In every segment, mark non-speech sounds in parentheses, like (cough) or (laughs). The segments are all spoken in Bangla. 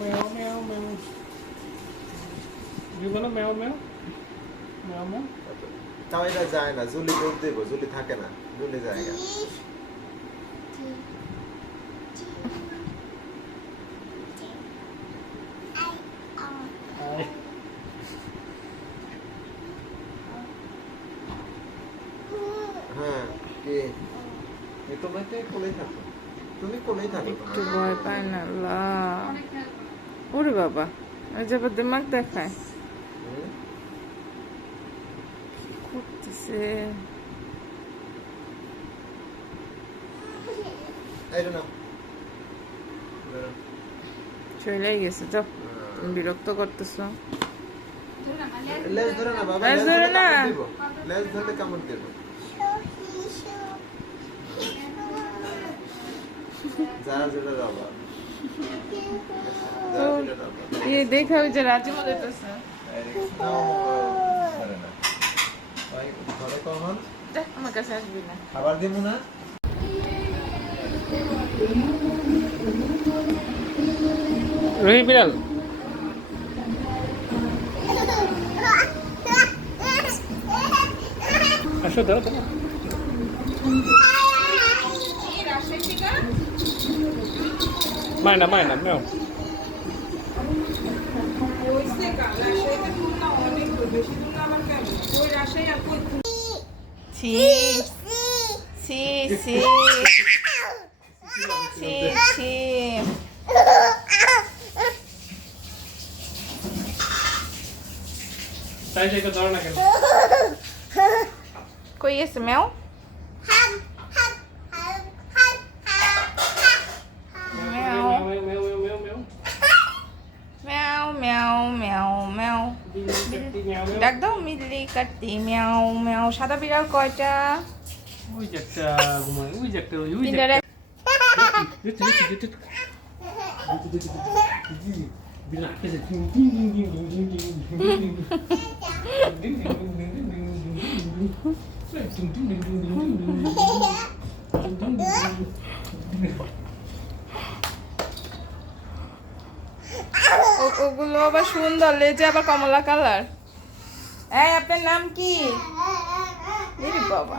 ম্যাও ম্যাও ম্যাও দিব না ম্যাও ম্যাও ম্যাও ম্যাও তাও এটা যায় না জুলি দৌড় দেব জুলি থাকে না জুলি যায় না আয়। হ্যাঁ কে এ তোমাকে কোলেই থাকো তুমি কোলেই থাকো একটু ভয় পায় না আল্লাহ ওরে বাবা ওই যে আবার দিমাগ দেখায়। করতেছে। চলেই গেছে যাও তুমি বিরক্ত করতেছো। লেজ ধরে না বাবা লেজ লেজ ধরে ধরে না। লেজ ধরলে কামড় দেব। যা যেটা বাবা। তো देखा ওই যে রাজি মধ্যে আমার কাছে খাবার দিব না রুহি বিড়াল। আসো তো Mana, mana, meu. Sim, sim, sim. Sim, sim. Sai, gente, eu adoro naquela. Conhece meu? ডাক দাও মিল্লি কাটতি ম্যাও ম্যাও সাদা বিড়াল কয়টা ওই যে একটা ঘুমায় ওই যে একটা ওই যে বিড়াল ওগুলো আবার সুন্দর লেজে আবার কমলা কালার। হ্যাঁ আপনার নাম কি? বাবা।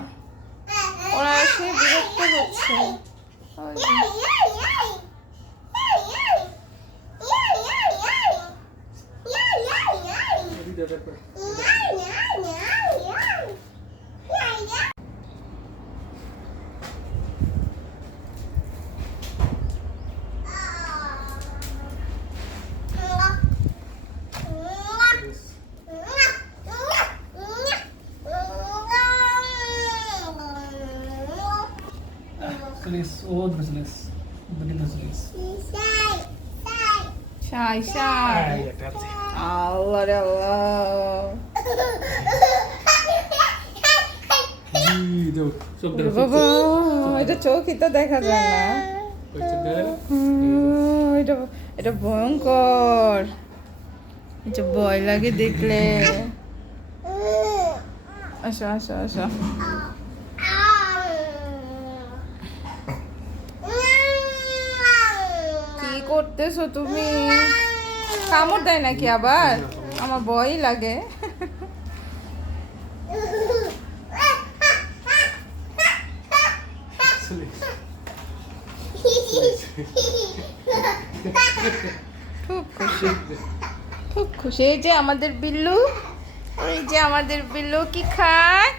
ওরা এসে বিরক্ত হচ্ছে। Yeah, যে। Bruce ও Bruce দুটি Bruce শাই শাই আল্লাহ রে আল্লাহ এটা চোখই তো দেখা যায় না। এটা এটা ভয়ঙ্কর। এটা ভয় লাগে দেখলে। (laughs) আসো আসো আসো। করতেছো তুমি? কামড় দেয় নাকি আবার? আমার ভয়ই লাগে। খুব খুশি। খুব খুশি। এই যে আমাদের বিল্লু। ওই যে আমাদের বিল্লু, কি খায়?